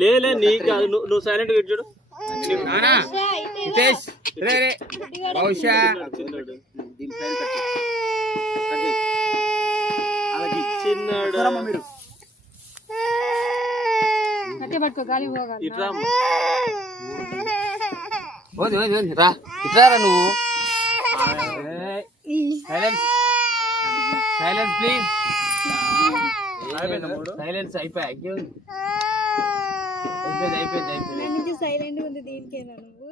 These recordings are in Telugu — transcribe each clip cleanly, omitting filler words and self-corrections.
లేలే నీకు కాదు, నువ్వు సైలెంట్ గా చూడు. బహుశా చిన్నాడు రా ఇట్రారా నువ్వు. Silence silence please. సైలెన్స్ అయిపోయింది. సైలెంట్ ఉంది దీనికేనా నువ్వు?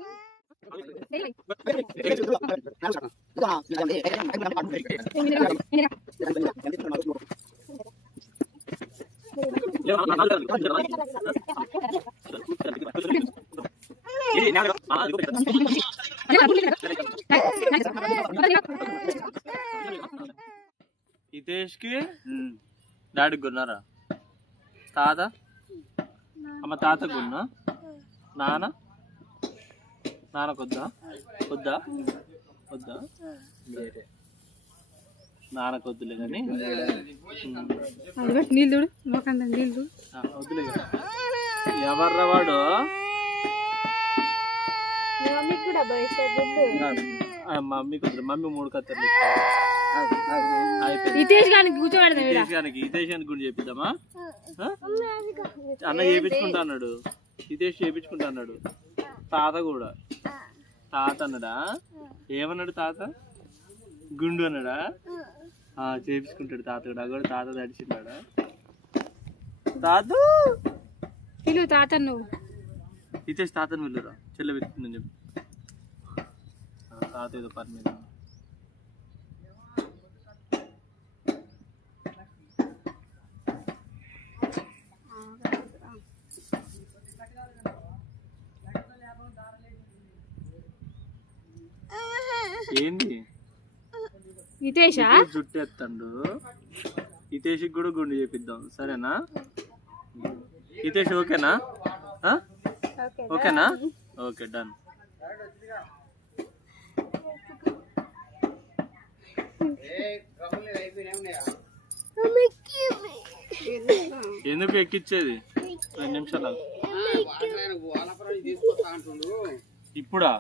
హితేష్ కి డాడీ కొన్నారా? తాత అమ్మ తాత కొన్నా? నాన్న కొద్దా వద్దా నాన్న కొద్దులే కానీ నీళ్ళు వద్దులే. ఎవర్రా వాడు? మమ్మీ కొద్దు. మమ్మీ 3 కత్తెర్లు హితేష్ గానికి గుండు చేపిద్దామా? అన్న చేపించుకుంటా అన్నాడు, హితేష్ చేపించుకుంటా అన్నాడు. తాత కూడా తాత అన్నాడా? ఏమన్నాడు తాత? గుండు అన్నాడా? చేపించుకుంటాడు తాత కూడా. కూడా తాత తడిచిండాడా? తాత నువ్వు హితేష్ తాతను వెళ్ళురా, చెల్లె వెతుకుందని చెప్పి. తాత ఏదో పని మీద. ఏంది హితేష్ జుట్టు ఎత్తండు. హితేష్ కూడా గుండు చేపిద్దాం, సరేనా? హితేష్ ఓకేనా? ఓకేనా? Okay done. ఎందుకు ఎక్కిచ్చేది? 2 నిమిషాలు ఇప్పుడా?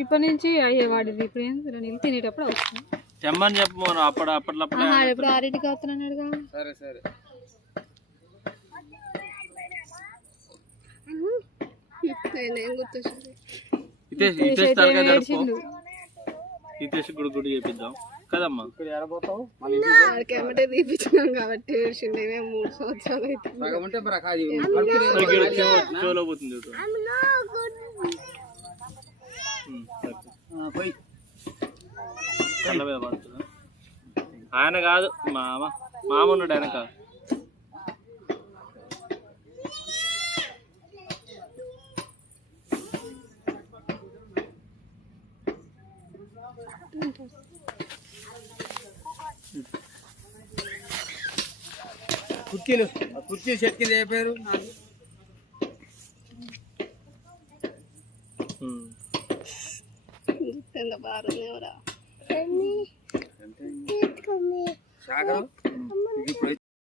ఇప్పటి నుంచి అయ్యేవాడిది. ఇప్పుడు నీళ్ళు తినేటప్పుడు అవుతుంది. తెమ్మని చెప్పు. అప్పట్లో ఎప్పుడు 6ంటికి అవుతున్నాడుగా. సరే సరే. హితేష్ కూడా గుడి చేపిద్దాం కదమ్మా. తీపించినాం కాబట్టి 3 సంవత్సరాలు చోలో పోతుంది. ఆయన కాదు, మామ ఉన్నాడు వెనక. కుర్చీలు సెట్ కింద ఏ పేరు? శాఖలు